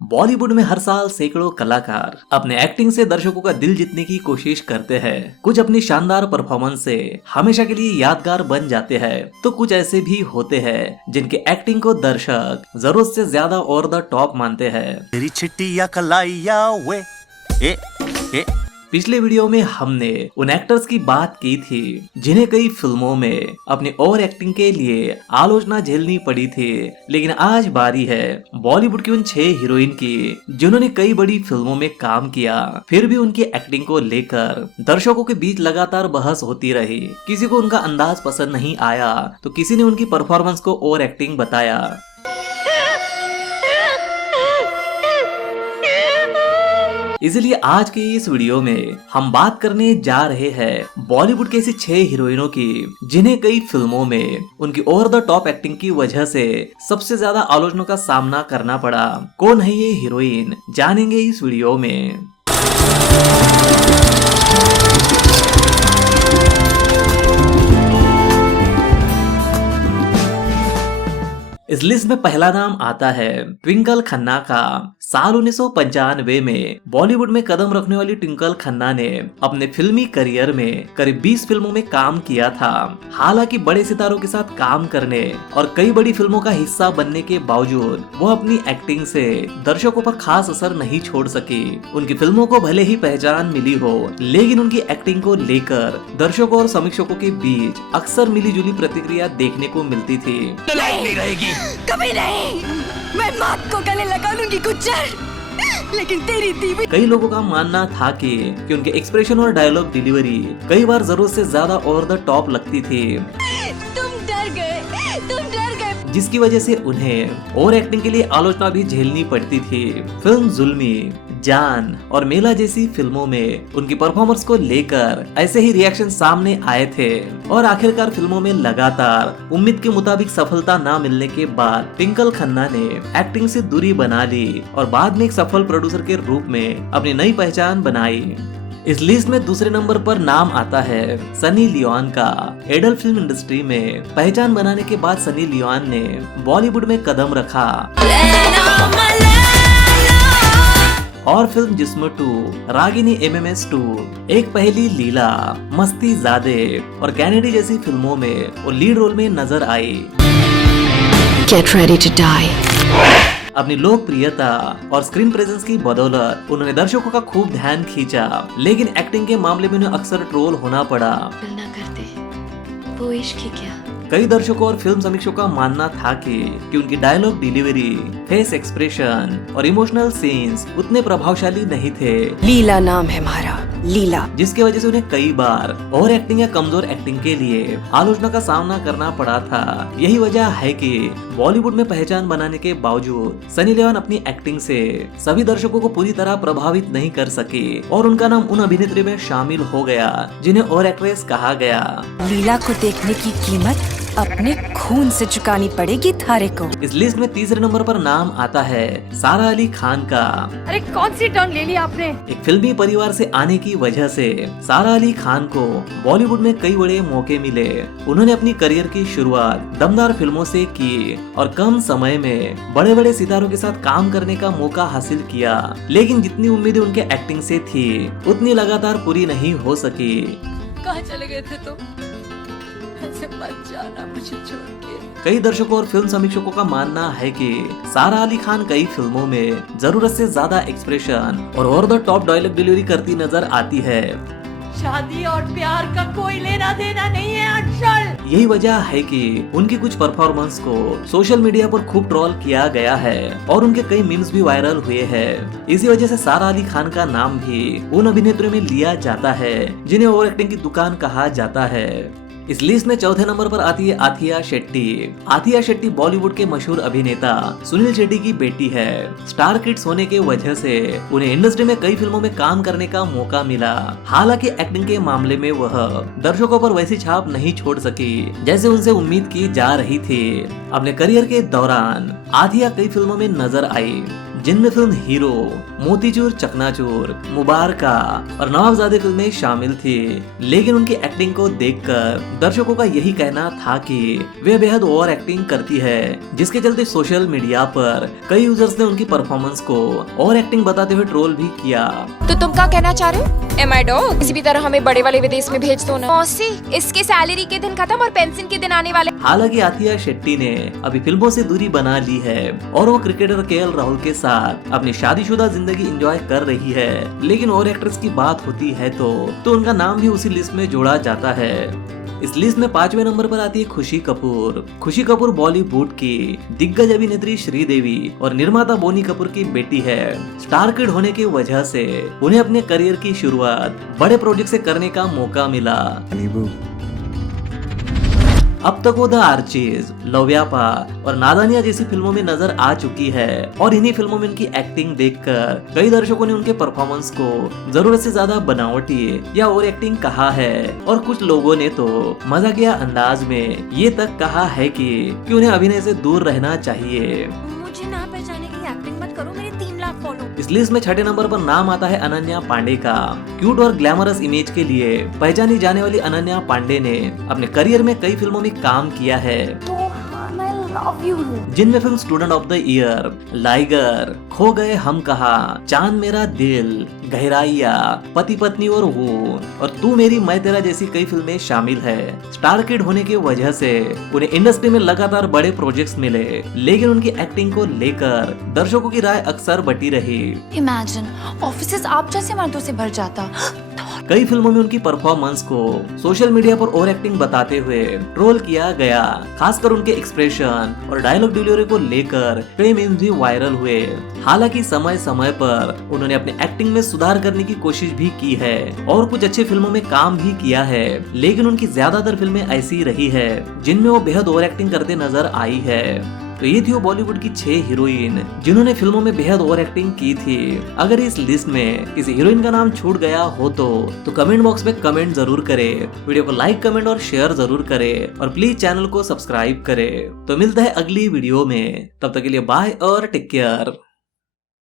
बॉलीवुड में हर साल सैकड़ों कलाकार अपने एक्टिंग से दर्शकों का दिल जीतने की कोशिश करते हैं। कुछ अपनी शानदार परफॉर्मेंस से हमेशा के लिए यादगार बन जाते हैं, तो कुछ ऐसे भी होते हैं जिनके एक्टिंग को दर्शक जरूरत से ज्यादा ओवर द टॉप मानते हैं। तेरी चिट्टिया कलाइया वे ए ए पिछले वीडियो में हमने उन एक्टर्स की बात की थी जिन्हें कई फिल्मों में अपनी ओवर एक्टिंग के लिए आलोचना झेलनी पड़ी थी, लेकिन आज बारी है बॉलीवुड की उन 6 हीरोइन की जिन्होंने कई बड़ी फिल्मों में काम किया, फिर भी उनकी एक्टिंग को लेकर दर्शकों के बीच लगातार बहस होती रही। किसी को उनका अंदाज पसंद नहीं आया तो किसी ने उनकी परफॉर्मेंस को ओवर एक्टिंग बताया। इसलिए आज के इस वीडियो में हम बात करने जा रहे हैं बॉलीवुड के ऐसी 6 हीरोइनों की जिन्हें कई फिल्मों में उनकी ओवर द टॉप एक्टिंग की वजह से सबसे ज्यादा आलोचना का सामना करना पड़ा। कौन है ये हीरोइन, जानेंगे इस वीडियो में। इस लिस्ट में पहला नाम आता है ट्विंकल खन्ना का। साल 1995 में बॉलीवुड में कदम रखने वाली ट्विंकल खन्ना ने अपने फिल्मी करियर में करीब 20 फिल्मों में काम किया था। हालांकि बड़े सितारों के साथ काम करने और कई बड़ी फिल्मों का हिस्सा बनने के बावजूद वो अपनी एक्टिंग से दर्शकों पर खास असर नहीं छोड़ सकी। उनकी फिल्मों को भले ही पहचान मिली हो, लेकिन उनकी एक्टिंग को लेकर दर्शकों और समीक्षकों के बीच अक्सर मिली जुली प्रतिक्रिया देखने को मिलती थी। कभी नहीं, मैं मौत को गले लगा लूंगी गुज्जर, लेकिन तेरी दीवी। कई लोगों का मानना था कि उनके एक्सप्रेशन और डायलॉग डिलीवरी कई बार जरूरत से ज्यादा ओवर द टॉप लगती थी, तुम डर गए। जिसकी वजह से उन्हें ओवर एक्टिंग के लिए आलोचना भी झेलनी पड़ती थी। फिल्म जुल्मी, जान और मेला जैसी फिल्मों में उनकी परफॉर्मेंस को लेकर ऐसे ही रिएक्शन सामने आए थे और आखिरकार फिल्मों में लगातार उम्मीद के मुताबिक सफलता न मिलने के बाद ट्विंकल खन्ना ने एक्टिंग से दूरी बना ली और बाद में एक सफल प्रोड्यूसर के रूप में अपनी नई पहचान बनाई। इस लिस्ट में दूसरे नंबर पर नाम आता है सनी लियोन का। एडल्ट फिल्म इंडस्ट्री में पहचान बनाने के बाद सनी लियोन ने बॉलीवुड में कदम रखा और फिल्म जिस्म 2, रागिनी MMS 2, एक पहली लीला, मस्ती ज़ादे और कैनेडी जैसी फिल्मों में वो लीड रोल में नजर आई। Get ready to die. अपनी लोकप्रियता और स्क्रीन प्रेजेंस की बदौलत उन्होंने दर्शकों का खूब ध्यान खींचा, लेकिन एक्टिंग के मामले में उन्हें अक्सर ट्रोल होना पड़ा। ना करते वो इश्क ही क्या। कई दर्शकों और फिल्म समीक्षकों का मानना था कि उनकी डायलॉग डिलीवरी, फेस एक्सप्रेशन और इमोशनल सीन्स उतने प्रभावशाली नहीं थे। लीला नाम है हमारा, लीला, जिसकी वजह से उन्हें कई बार ओवर एक्टिंग या कमजोर एक्टिंग के लिए आलोचना का सामना करना पड़ा था। यही वजह है कि बॉलीवुड में पहचान बनाने के बावजूद सनी लियोन अपनी एक्टिंग से सभी दर्शकों को पूरी तरह प्रभावित नहीं कर सके और उनका नाम उन अभिनेत्री में शामिल हो गया जिन्हें ओवर एक्ट्रेस कहा गया। लीला को देखने की कीमत अपने खून से चुकानी पड़ेगी थारे को। इस लिस्ट में तीसरे नंबर पर नाम आता है सारा अली खान का। अरे कौन सी टर्न ले ली आपने? एक फिल्मी परिवार से आने की वजह से सारा अली खान को बॉलीवुड में कई बड़े मौके मिले। उन्होंने अपनी करियर की शुरुआत दमदार फिल्मों से की और कम समय में बड़े बड़े सितारों के साथ काम करने का मौका हासिल किया, लेकिन जितनी उम्मीदें उनके एक्टिंग से थी उतनी लगातार पूरी नहीं हो सकी। कहाँ चले गए थे तुम? ऐसे मत जाना मुझे छोड़ के। कई दर्शकों और फिल्म समीक्षकों का मानना है कि सारा अली खान कई फिल्मों में जरूरत से ज्यादा एक्सप्रेशन और over the top dialogue delivery करती नजर आती है। शादी और प्यार का कोई लेना देना नहीं है अंशल। यही वजह है कि उनकी कुछ परफॉर्मेंस को सोशल मीडिया पर खूब ट्रोल किया गया है और उनके कई मीम्स भी वायरल हुए हैं। इसी वजह से सारा अली खान का नाम भी उन अभिनेत्रियों में लिया जाता है जिन्हें ओवर एक्टिंग की दुकान कहा जाता है। इस लिस्ट में चौथे नंबर पर आती है आथिया शेट्टी। आथिया शेट्टी बॉलीवुड के मशहूर अभिनेता सुनील शेट्टी की बेटी है। स्टार किड्स होने के वजह से उन्हें इंडस्ट्री में कई फिल्मों में काम करने का मौका मिला। हालांकि एक्टिंग के मामले में वह दर्शकों पर वैसी छाप नहीं छोड़ सकी जैसे उनसे उम्मीद की जा रही थी। अपने करियर के दौरान आथिया कई फिल्मों में नजर आई। जिनमें फिल्म हीरो, मोतीचूर चकनाचूर, मुबारका और नवाबजादे फिल्में शामिल थी। लेकिन उनकी एक्टिंग को देखकर दर्शकों का यही कहना था कि वे बेहद ओवर एक्टिंग करती है, जिसके चलते सोशल मीडिया पर कई यूजर्स ने उनकी परफॉर्मेंस को ओवर एक्टिंग बताते हुए ट्रोल भी किया। तो तुम क्या कहना चाह रहे हो? एम आई डॉग किसी भी तरह हमें बड़े वाले विदेश में भेज दो ना। मौसी, इसके सैलरी के दिन खत्म और पेंशन के दिन आने वाले। हालांकि आथिया शेट्टी ने अभी फिल्मों से दूरी बना ली है और वो क्रिकेटर केएल राहुल के साथ अपनी शादीशुदा जिंदगी एंजॉय कर रही है। लेकिन और एक्ट्रेस की बात होती है तो उनका नाम भी उसी लिस्ट में जोड़ा जाता है। इस लिस्ट में 5वें नंबर पर आती है खुशी कपूर। खुशी कपूर बॉलीवुड की दिग्गज अभिनेत्री श्रीदेवी और निर्माता बोनी कपूर की बेटी है। स्टार किड होने की वजह से उन्हें अपने करियर की शुरुआत बड़े प्रोजेक्ट से करने का मौका मिला। अब तक वो द आर्चीज, लव्यापा और नादानिया जैसी फिल्मों में नजर आ चुकी है और इन्हीं फिल्मों में उनकी एक्टिंग देखकर कई दर्शकों ने उनके परफॉर्मेंस को जरूरत से ज्यादा बनावटी या ओवर एक्टिंग कहा है और कुछ लोगों ने तो मजाकिया अंदाज में ये तक कहा है कि उन्हें अभिनय से दूर रहना चाहिए। मुझे ना पहचाने की एक्टिंग मत करो, मेरे 3 लाख फॉलो। इस लिस्ट में 6ठे नंबर पर नाम आता है अनन्या पांडे का। क्यूट और ग्लैमरस इमेज के लिए पहचानी जाने वाली अनन्या पांडे ने अपने करियर में कई फिल्मों में काम किया है, जिनमें film student of the year, liger, खो गए हम कहाँ, चांद मेरा दिल, गहराइया, पति पत्नी और वो और तू मेरी मैं तेरा जैसी कई फिल्में शामिल है। स्टार किड होने की वजह से उन्हें इंडस्ट्री में लगातार बड़े प्रोजेक्ट्स मिले, लेकिन उनकी एक्टिंग को लेकर दर्शकों की राय अक्सर बटी रही। इमेजिन ऑफिसेस आप जैसे मर्दों से भर जाता। कई फिल्मों में उनकी परफॉर्मेंस को सोशल मीडिया पर ओवर एक्टिंग बताते हुए ट्रोल किया गया, खासकर उनके एक्सप्रेशन और डायलॉग डिलीवरी को लेकर कई मीम्स भी वायरल हुए। हालांकि समय समय पर उन्होंने अपने एक्टिंग में सुधार करने की कोशिश भी की है और कुछ अच्छी फिल्मों में काम भी किया है, लेकिन उनकी ज्यादातर फिल्में ऐसी रही है जिनमें वो बेहद ओवर एक्टिंग करते नजर आई है। तो ये थी वो बॉलीवुड की 6 हीरोइन जिन्होंने फिल्मों में बेहद ओवर एक्टिंग की थी। अगर इस लिस्ट में किसी हीरोइन का नाम छूट गया हो तो कमेंट बॉक्स में कमेंट जरूर करें, वीडियो को लाइक, कमेंट और शेयर जरूर करें और प्लीज चैनल को सब्सक्राइब करें। तो मिलता है अगली वीडियो में, तब तक के लिए बाय और टेक केयर।